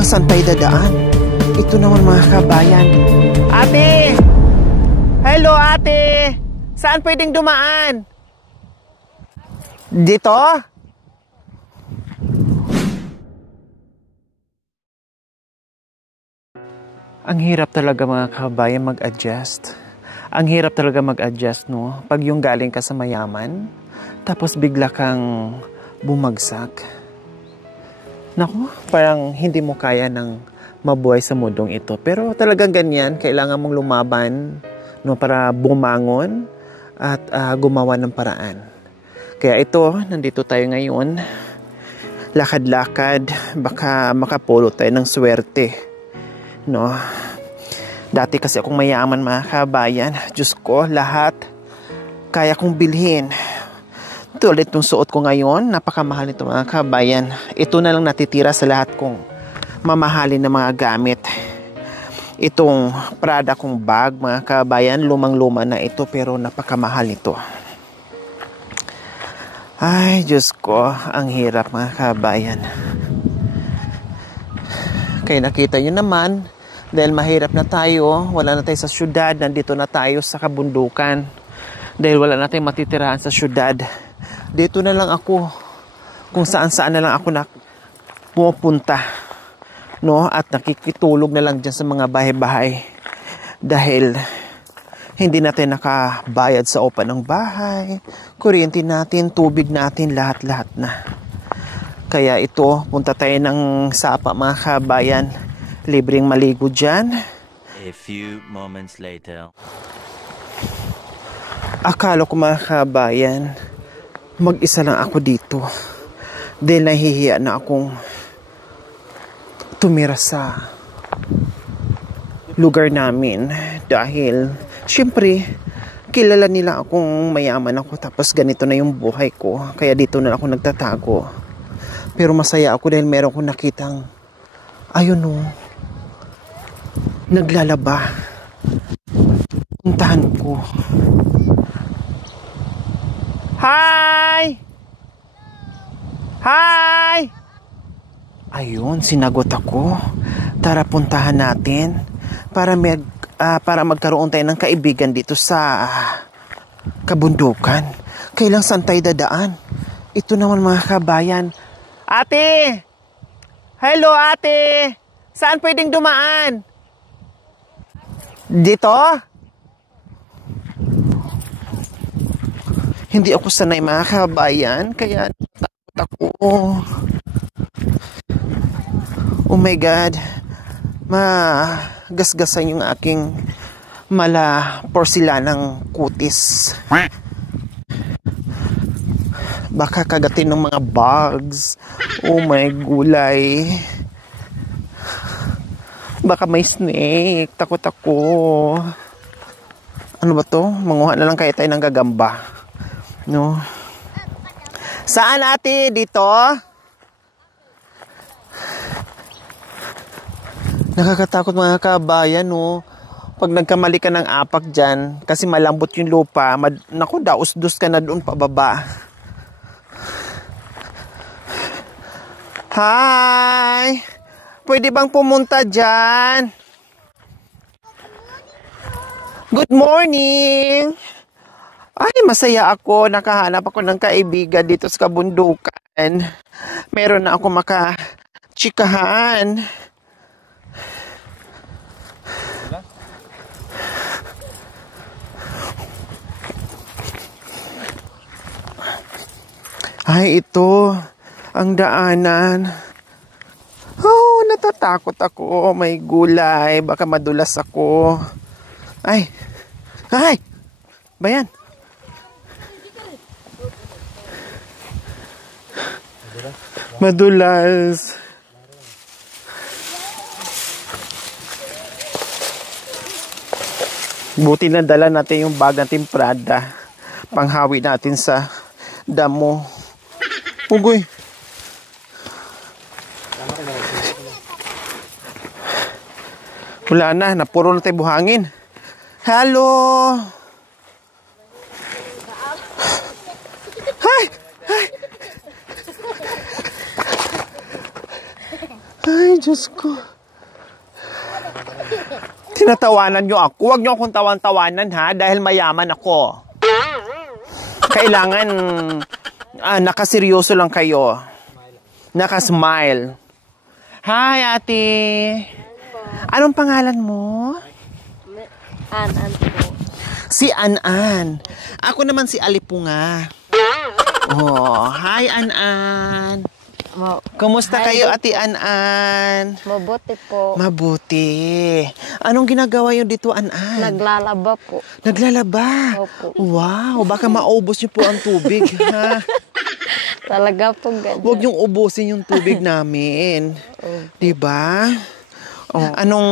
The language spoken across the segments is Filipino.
Kailang saan tayo dadaan? Ito naman mga kabayan. Ate! Hello ate! Saan pwedeng dumaan? Dito? Ang hirap talaga mga kabayan mag-adjust. Ang hirap talaga mag-adjust, no? Pag yung galing ka sa mayaman, tapos bigla kang bumagsak. Naku, parang hindi mo kaya ng mabuhay sa mundong ito. Pero talagang ganyan, kailangan mong lumaban, no, para bumangon at gumawa ng paraan. Kaya ito, nandito tayo ngayon. Lakad-lakad, baka makapulot tayo ng swerte. No? Dati kasi akong mayaman mga kabayan. Diyos ko, lahat kaya kong bilhin. Tulad itong suot ko ngayon, napakamahal nito mga kabayan. Ito na lang natitira sa lahat kong mamahalin na mga gamit. Itong Prada kong bag mga kabayan, lumang-luma na ito pero napakamahal nito. Ay, Diyos ko, ang hirap mga kabayan. Kaya nakita nyo naman, dahil mahirap na tayo, wala na tayo sa syudad, nandito na tayo sa kabundukan. Dahil wala na tayong matitirahan sa syudad. Dito na lang ako, kung saan-saan na lang ako pupunta. No? At nakikitulog na lang dyan sa mga bahay-bahay. Dahil hindi natin nakabayad sa upa ng bahay, kuryente natin, tubig natin, lahat-lahat na. Kaya ito, punta tayo ng Sapa mga kabayan. Libreng maligo dyan. A few moments later. Akala ko mga kabayan, mag-isa lang ako dito. Dahil nahihiya na akong tumira sa lugar namin. Dahil, syempre, kilala nila akong mayaman ako. Tapos ganito na yung buhay ko. Kaya dito na ako nagtatago. Pero masaya ako dahil meron akong nakitang, ayun o, naglalaba. Puntahan ko. Hi! Hi! Ayun, sinagot ako. Tara, puntahan natin para magkaroon tayo ng kaibigan dito sa kabundukan. Kailang saan tayo dadaan? Ito naman mga kabayan. Ate! Hello ate! Saan pwedeng dumaan? Dito? Hindi ako sanay mga kabayan, kaya takot ako. Oh my God. Magasgasan yung aking mala porsilanang kutis. Baka kagatin ng mga bugs. Oh my gulay. Baka may snake. Takot ako. Ano ba to? Manguha na lang kaya tayo ng gagamba. No? Saan ate? Dito? Nakakatakot mga kabayan, no? Pag nagkamali ka ng apak dyan, kasi malambot yung lupa, naku, daos-dos ka na doon pababa. Hi! Pwede bang pumunta dyan? Good morning! Ay, masaya ako. Nakahanap ako ng kaibigan dito sa kabundukan. Meron na ako makachikahan. Ay, ito. Ang daanan. Oh, natatakot ako. May gulay. Baka madulas ako. Ay. Ay! Bayan. Madulas. Buti na dala natin yung bag natin Prada. Panghawi natin sa damo. Ugoy. Wala na, napuro na tayo buhangin. Hello! Hi! Hi! Ay, Diyos ko. Tinatawanan nyo ako. Huwag nyo akong tawan-tawanan, ha? Dahil mayaman ako. Kailangan nakaseryoso lang kayo. Nakasmile. Hi, ate. Anong pangalan mo? An-an po. Si An-an. Ako naman si Alipunga. Oh, hi, An-an. Kumusta kayo, Ate An-an? Mabuti po. Mabuti. Anong ginagawa yun dito, An-an? Naglalaba po. Naglalaba? Opo. Wow, baka maubos niyo po ang tubig, ha? Talaga po ganyan. Huwag niyong ubusin yung tubig namin. Diba? Oh, anong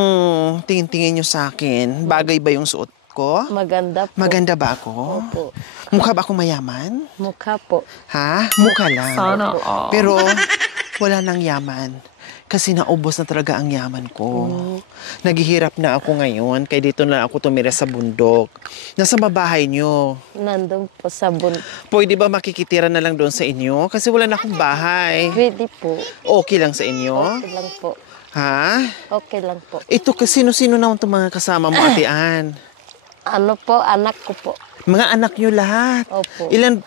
tingin-tingin niyo sa akin? Bagay ba yung suot ko? Maganda po. Maganda ba ako? Opo. Mukha ba ako mayaman? Mukha po. Ha? Mukha lang. Sana. Pero wala nang yaman. Kasi naubos na talaga ang yaman ko. Naghihirap na ako ngayon. Kaya dito na ako tumira sa bundok. Nasa babahay nyo. Nandun po sa Pwede ba makikitira na lang doon sa inyo? Kasi wala na akong bahay. Pwede po. Okay lang sa inyo? Okay lang po. Ha? Okay lang po. Ito kasi sino-sino naman itong mga kasama mo, Ate Ann? Ano po, anak ko po. Mga anak nyo lahat? Opo. Ilan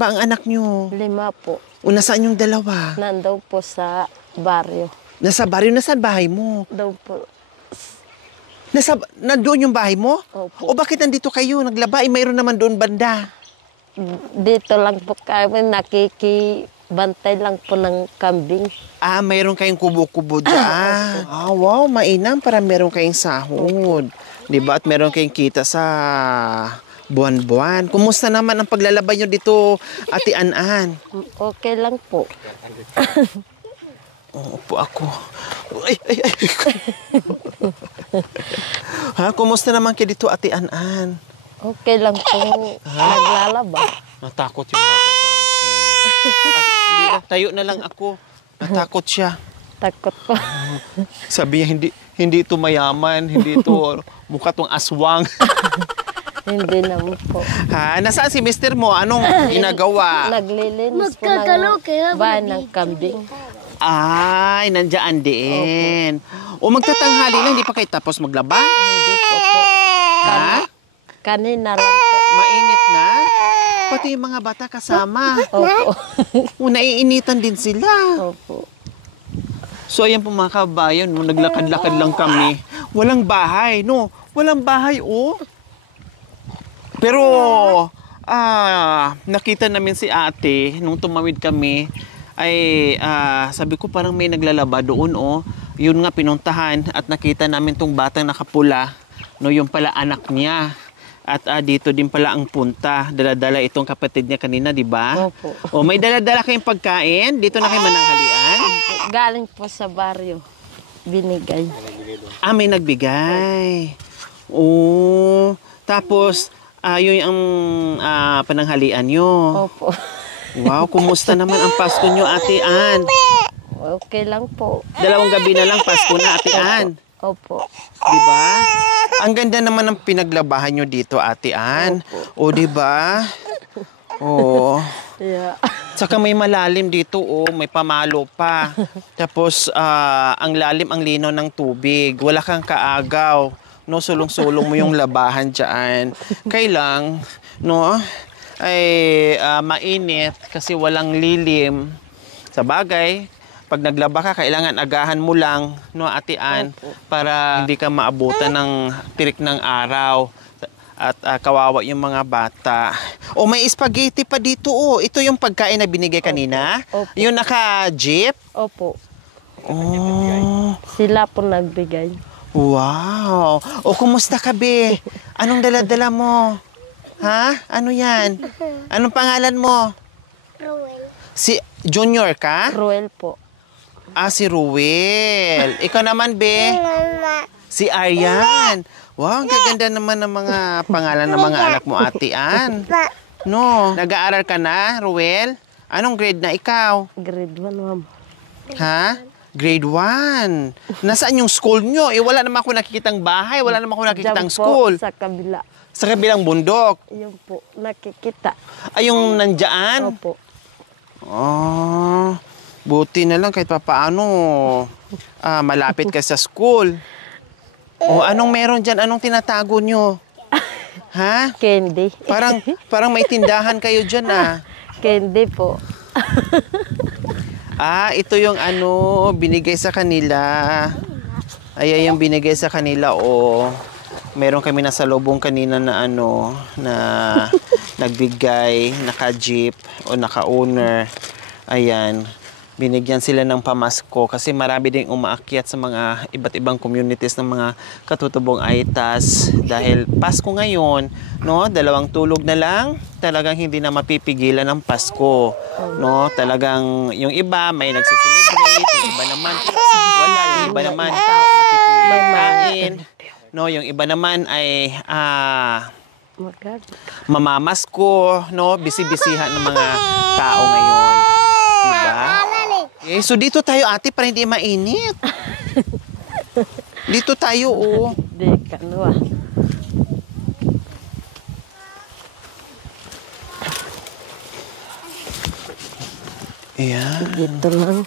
ba ang anak nyo? 5 po. O nasaan yung dalawa? Nandun po sa baryo. Nasa baryo, nasaan bahay mo? Doon po. Nandoon yung bahay mo? Opo. O bakit nandito kayo? Naglaba, mayroon naman doon banda. Dito lang po kami nakikibantay lang po ng kambing. Ah, mayroon kayong kubo-kubo dyan. Wow, mainam para meron kayong sahod. Diba? At meron kayong kita sa buwan-buwan. Kumusta naman ang paglalaba nyo dito, Ate An-an? Okay lang po. Upo ako. Ay. Ha, kumusta naman kayo dito, Ate An-an? Okay lang po. Naglalaba. Natakot yung bata sa akin. Tayo na lang ako. Natakot siya. Takot po. Sabi niya, hindi ito mayaman, hindi ito mukha tong aswang. Hindi naman po. Ha? Nasaan si mister mo? Anong ginagawa? Naglilinis po ng bahay ng kambing. Ay, nandiyan din. O magtatanghali na, hindi pa kayo tapos maglaba? Hindi po. Ha? Kanina lang po. Mainit na? Pati yung mga bata kasama. Opo. O, naiinitan din sila. Opo. So, ayan po mga kabayan, no, naglakad-lakad lang kami. Walang bahay, no? Walang bahay, oh. Pero, nakita namin si ate, nung tumawid kami, ay sabi ko parang may naglalaba doon, oh. Yun nga, pinuntahan at nakita namin tong batang nakapula, no, yung pala anak niya. At dito din pala ang punta. Dala-dala itong kapatid niya kanina, di ba? Opo. O, may dala-dala kayong pagkain? Dito na kayo mananghalian? Galing po sa baryo. Binigay. Ah, may nagbigay. Oo. Tapos, yun ang pananghalian nyo. Opo. Wow, kumusta naman ang Pasko nyo, Ate Ann? Okay lang po. 2 gabi na lang Pasko na, Ate Ann. Opo. Diba? Ang ganda naman ng pinaglabahan nyo dito, Ate Ann. O, diba? Oo. Yeah. Saka may malalim dito, oh, may pamalo pa. Tapos, ang lalim, ang lino ng tubig. Wala kang kaagaw. No, sulong-sulong mo yung labahan dyan. Kailang, no, ay mainit kasi walang lilim. Sa bagay, pag naglaba ka, kailangan agahan mo lang, no, Ate Ann, para hindi ka maabutan ng tirik ng araw. At kawawa yung mga bata. O, may spaghetti pa dito, oh. Ito yung pagkain na binigay kanina? Opo. Yung naka-jeep? Opo. Oh, Sila po nagbigay. wow. O, kumusta ka, be? Anong dala-dala mo? Ha? Ano yan? Anong pangalan mo? Ruel. Si Junior ka? Ruel po. Ah, si Ruel. Ikaw naman, be? Mama. Si Aryan. Wow, ang gaganda naman ng mga pangalan ng mga anak mo, Ate Ann. Pa. No, nag-aaral ka na, Ruel? Anong grade na ikaw? Grade 1, ma'am. Ha? Grade 1. Nasaan yung school nyo? Eh, wala naman ako nakikitang bahay. Wala naman ako nakikitang Diyan school. po, sa kabila. Sa kabilang bundok. Yun po, nakikita. Ay, yung nandyan? Opo. Oh. Buti na lang kahit papaano malapit ka sa school. O anong meron dyan? Anong tinatago nyo? Ha? Candy. Parang may tindahan kayo dyan Candy po. Ito yung binigay sa kanila. Ay, yung binigay sa kanila, meron kami nasa lobong kanina na na nagbigay, naka-jeep o naka-owner. Ayan, binigyan sila ng pamasko kasi marami ding umaakyat sa mga iba't ibang communities ng mga katutubong Aitas. Dahil Pasko ngayon, no? 2 tulog na lang, talagang hindi na mapipigilan ng Pasko. No? Talagang yung iba may nagsiselebrate, yung iba naman wala, yung iba naman makikikain. No, yung iba naman ay mamamasko, no, bisi-bisihan ng mga tao ngayon. Diba? So dito tayo ate para hindi mainit. Dito tayo Di kanwa. Ayan. Dito lang.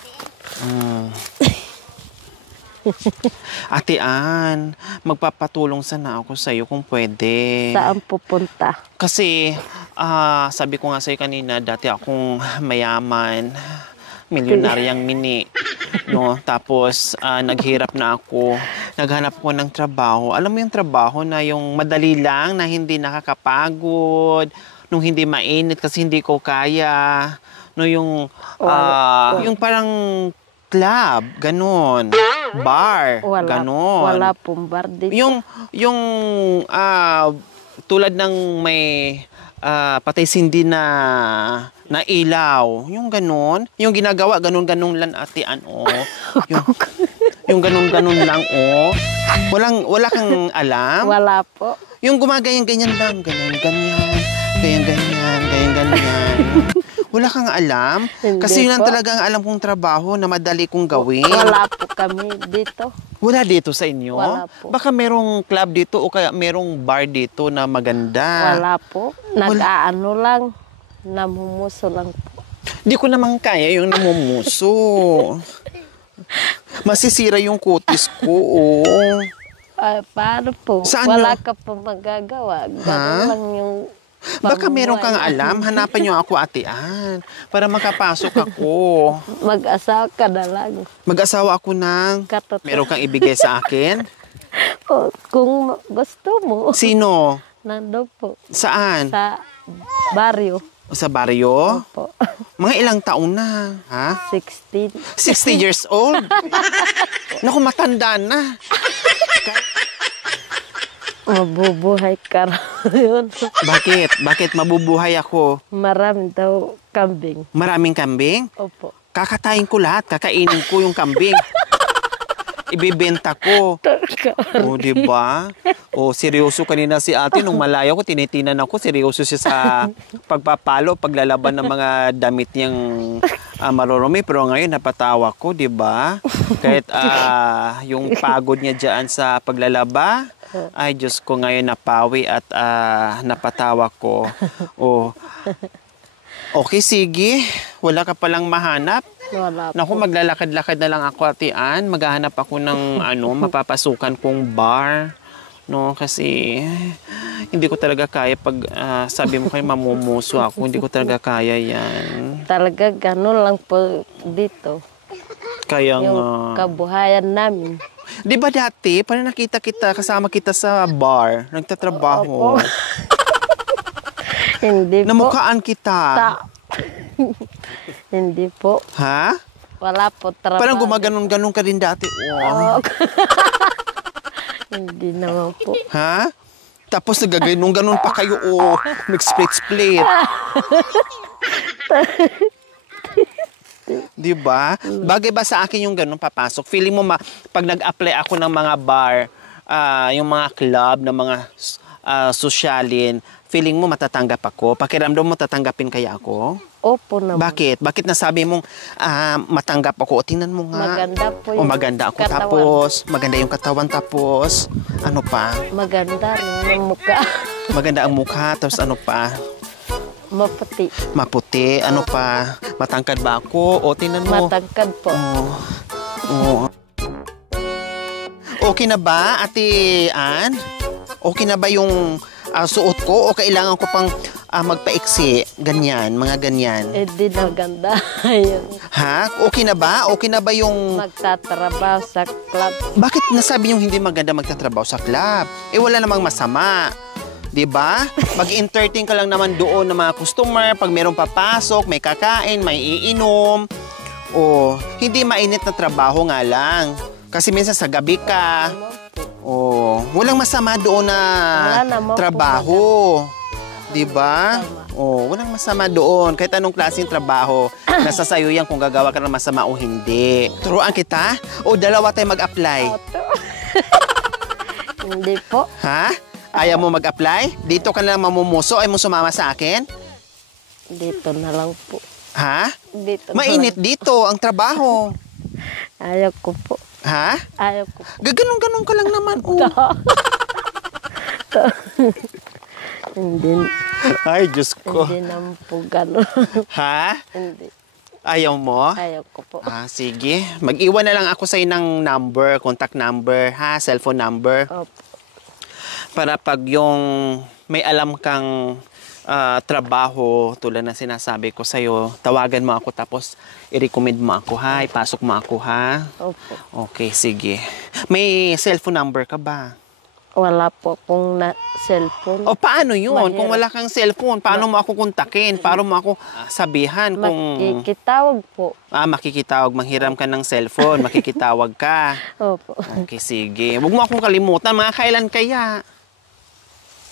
Ate Ann, magpapatulong sana ako sa'yo kung pwede. Saan pupunta? Kasi, sabi ko nga sa'yo kanina, dati akong mayaman, milyonaryang mini. No? Tapos, naghirap na ako. Naghanap ko ng trabaho. Alam mo yung trabaho na yung madali lang, na hindi nakakapagod, nung hindi mainit kasi hindi ko kaya. No, yung parang club, ganon. Bar, ganon. Wala pong bar dito. Yung tulad ng may patay sindi na ilaw. Yung ganon. Yung ginagawa, ganon-ganon lang ate yung ganon-ganon lang Wala kang alam? Wala po. Yung gumagayang-ganyan lang. Ganyan-ganyan. Ganyan-ganyan. Wala kang alam? Hindi kasi yun ang po. talagang alam kong trabaho na madali kong gawin. Wala po kami dito. Wala dito sa inyo? Wala po. Baka merong club dito o kaya merong bar dito na maganda. Wala po. Nag-aano lang. Namumuso lang po. Di ko naman kaya yung namumuso. Masisira yung kutis ko, Paano po? Saan Wala no? ka pa magagawa. Gano'n lang yung Baka meron kang pamumuhay. alam. Hanapan niyo ako, Ate Ann, para makapasok ako. Mag-asawa ka na lang. Mag-asawa ako ng... Katoto. Meron kang ibigay sa akin? Kung gusto mo. Sino? Nandun po. Saan? Sa baryo. Sa baryo? Po. Mga ilang taon na, ha? 16. 60 years old? Naku, matanda na. Mabubuhay ka yun. Bakit? Bakit mabubuhay ako? Marami daw kambing. Maraming kambing? Opo. Kakatayin ko lahat. Kakainin ko yung kambing. Ibibenta ko. O, diba? O, seryoso kanina si ate. Nung malayo ko, tinitinan ako. Seryoso siya sa pagpapalo, paglalaban ng mga damit niyang marurumi. Pero ngayon, napatawa ko, diba? Kahit yung pagod niya dyan sa paglalaba, ay, Diyos ko, ngayon napawi at napatawa ko. O, okay, sige. Wala ka palang mahanap. Wala Naku, po. maglalakad-lakad na lang ako, Ate Ann. Maghahanap ako ng mapapasukan kong bar. No, kasi hindi ko talaga kaya pag sabi mo kayo mamumuso ako. Hindi ko talaga kaya yan. Talaga gano'n lang po dito. Kaya nga. Yung kabuhayan namin. Di ba dati, parang nakita kita, kasama kita sa bar, nagtatrabaho. Opo. Hindi po. Namukhaan kita. Hindi po. Ha? Wala po trabaho. Parang gumaganon-ganon ka din dati. Oh. Hindi naman po. Ha? Tapos nagaganon-ganon pa kayo. Oh. Nag-split-split. Di ba? Bagay ba sa akin yung ganun papasok? Feeling mo pag nag-apply ako ng mga bar, yung mga club, ng mga sosyalin, feeling mo matatanggap ako? Pakiramdam mo tatanggapin kaya ako? Opo naman. Bakit? Bakit nasabi mong matanggap ako? O, tingnan mo nga. Maganda po O, yung maganda ako katawan. tapos. Maganda yung katawan tapos. Ano pa? Maganda rin yung mukha. Maganda ang mukha tapos ano pa? Maputi. Maputi. Ano pa? Matangkad ba ako? O, tinan mo. Matangkad po. Oo. Okay na ba, Ate Ann? Okay na ba yung suot ko? O kailangan ko pang magpaiksi? Ganyan, mga ganyan. Di na ganda. Ayun. Ha? Okay na ba? Okay na ba yung... Magtatrabaho sa club. Bakit nasabi yung hindi maganda magtatrabaho sa club? Wala namang masama. 'Di ba? Mag-entertain ka lang naman doon ng mga customer. Pag mayroong papasok, may kakain, may iinom. O, hindi mainit na trabaho nga lang. Kasi minsan sa gabi ka. O, walang masama doon na trabaho. 'Di ba? O, walang masama doon. Kahit anong klaseng trabaho, nasa sayo yan kung gagawa ka ng masama o hindi. Turuan kita? O, dalawa tayo mag-apply. Hindi po. Ha? Ayaw mo mag-apply? Dito ka na lang mamumuso? Ay mo sumama sa akin? Dito na lang po. Ha? Dito Mainit dito ang trabaho. Ayaw ko po. Ha? Ayaw ko po. Gaganong-ganong ka lang naman. Oh. Hindi. Ay, Diyos ko. Hindi naman po gano'n. Ha? Hindi. Ayaw mo? Ayaw ko po. Sige. Mag-iwan na lang ako sa'yo ng number, contact number, ha? Cellphone number. Opo. Para pag yung may alam kang trabaho, tulad na sinasabi ko sa'yo, tawagan mo ako tapos i-recommend mo ako, ha? Ipasok mo ako, ha? Opo. Okay, sige. May cellphone number ka ba? Wala po kung cellphone. O paano yun? Mahirap. Kung wala kang cellphone, paano mo ako kontakin? Paano mo ako sabihan kung... Makikitawag po. Makikitawag. Manghiram ka ng cellphone. Makikitawag ka. Opo. Okay, sige. Huwag mo akong kalimutan. Mga kailan kaya?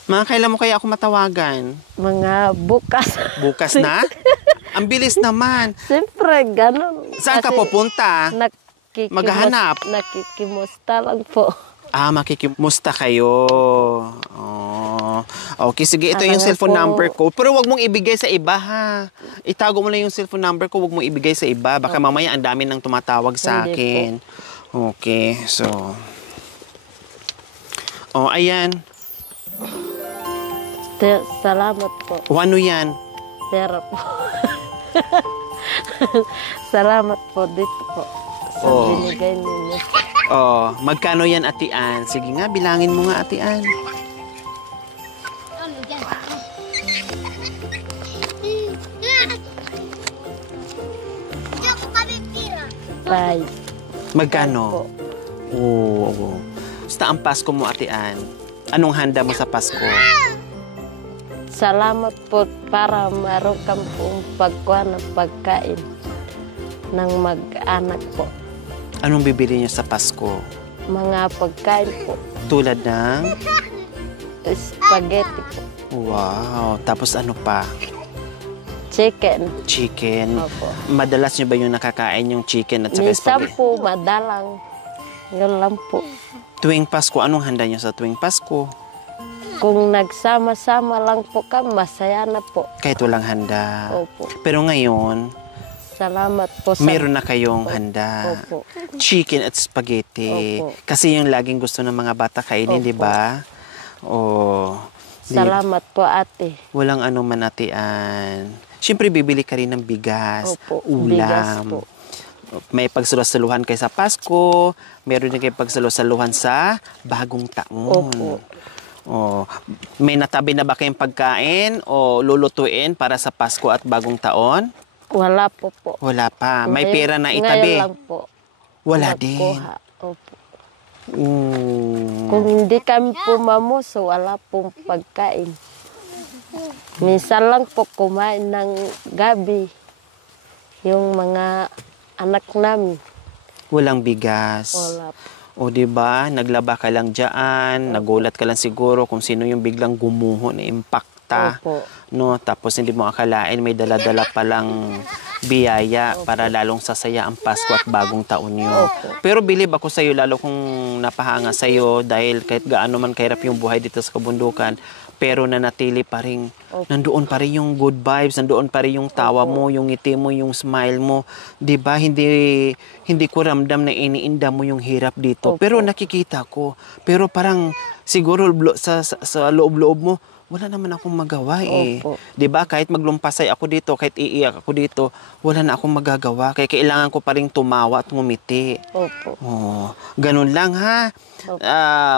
Mga kailan mo kaya ako matawagan? Mga bukas. Bukas na? Ang bilis naman. Siyempre, gano'n. Saan ka pupunta? Maghahanap? Nakikimusta lang po. Makikimusta kayo. Oh. Okay, sige. Ito yung cellphone number ko. Pero wag mong ibigay sa iba, ha? Itago mo lang yung cellphone number ko. Wag mong ibigay sa iba. Baka mamaya ang dami nang tumatawag sa akin. Okay, so... Oh, ayan. Salamat po. O, ano yan? Pera po. Salamat po dito po. Sa binigay ninyo. Oh, magkano yan, Ate Ann? Sige nga, bilangin mo nga, Ate Ann. Five. Magkano? Oo. Basta ang Pasko mo, Ate Ann. Anong handa mo sa Pasko? Salamat po para meron kang pong pagkuha ng pagkain ng mag-anak po. Anong bibili niyo sa Pasko? Mga pagkain po. Tulad ng? Spaghetti po. Wow. Tapos ano pa? Chicken. Chicken. Opo. Madalas niyo ba yung nakakain yung chicken at saka Minsan spaghetti? po, madalang. Yun lang po. Tuwing Pasko, anong handa niyo sa tuwing Pasko? Kung nagsama-sama lang po kami, masaya na po. Kahit walang handa. Opo. Pero ngayon, Salamat po sa... meron na kayong handa. Opo. Chicken at spaghetti. Opo. Kasi yung laging gusto ng mga bata kainin, Opo. di ba? Oh. Salamat po, ate. Walang ano man, Ate Ann. Siyempre, bibili ka rin ng bigas, Opo. ulam. Bigas po. May pagsalusaluhan kayo sa Pasko. Meron din kayo pagsalusaluhan sa bagong taon. Opo. Oh, may natabi na ba kayong pagkain o lulutuin para sa Pasko at bagong taon? Wala po po. Wala pa. May Ngayon- pera na itabi. Ngayon lang po. Wala din. Nagkuha. Opo. Mm. Kung hindi kami po mamuso, wala pong pagkain. Minsan lang po kumain ng gabi. Yung mga anak namin. Walang bigas. Wala po. O, di ba? Naglaba ka lang diyan, nagulat ka lang siguro kung sino yung biglang gumuho na impacta. Opo. No, tapos hindi mo akalain may dala-dala palang biyaya para lalong sasaya ang Pasko at bagong taon niyo. Opo. Pero believe ako sa iyo lalo kung napahanga sa iyo dahil kahit gaano man kahirap yung buhay dito sa kabundukan, pero nanatili pa rin, Opo. nandoon pa rin yung good vibes, nandoon pa rin yung tawa mo, yung ngiti mo, yung smile mo. 'Di ba? Hindi ko ramdam na iniinda mo yung hirap dito. Opo. Pero nakikita ko. Pero parang siguro sa loob-loob mo, wala naman akong magawa eh. Opo. 'Di ba? Kahit maglumpasay ako dito, kahit iiyak ako dito, wala na akong magagawa. Kaya kailangan ko pa ring tumawa at ngumiti. Opo. Oh, ganun lang ha. Opo.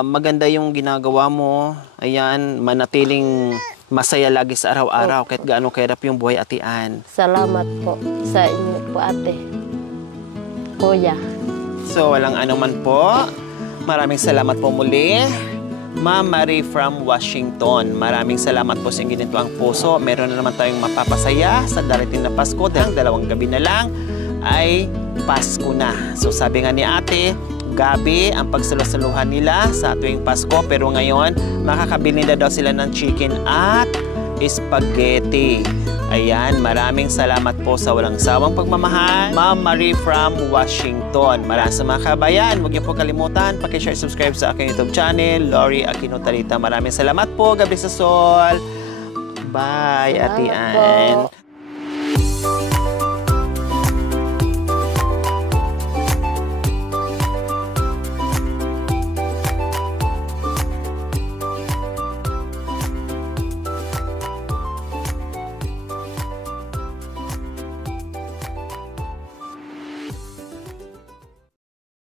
Maganda yung ginagawa mo. Ayan, manatiling masaya lagi sa araw-araw kahit gaano kahirap yung buhay, Ate Ann. Salamat po sa inyo po, ate. Kuya. So, walang anuman po. Maraming salamat po muli. Ma'am Marie from Washington. Maraming salamat po sa inyong ginito ang puso. Meron na naman tayong mapapasaya sa darating na Pasko. Dahil 2 gabi na lang ay Pasko na. So, sabi nga ni ate, gabi ang pagsalusaluhan nila sa tuwing Pasko. Pero ngayon, makakabili na daw sila ng chicken at spaghetti. Ayan, maraming salamat po sa walang sawang pagmamahal. Ma'am Marie from Washington. Maraming sa mga kabayan, huwag niyo po kalimutan, pakishare, subscribe sa aking YouTube channel, Lori Aquino Tarita. Maraming salamat po, Gabi sa Sol. Bye, Ate Salamat Ann. po.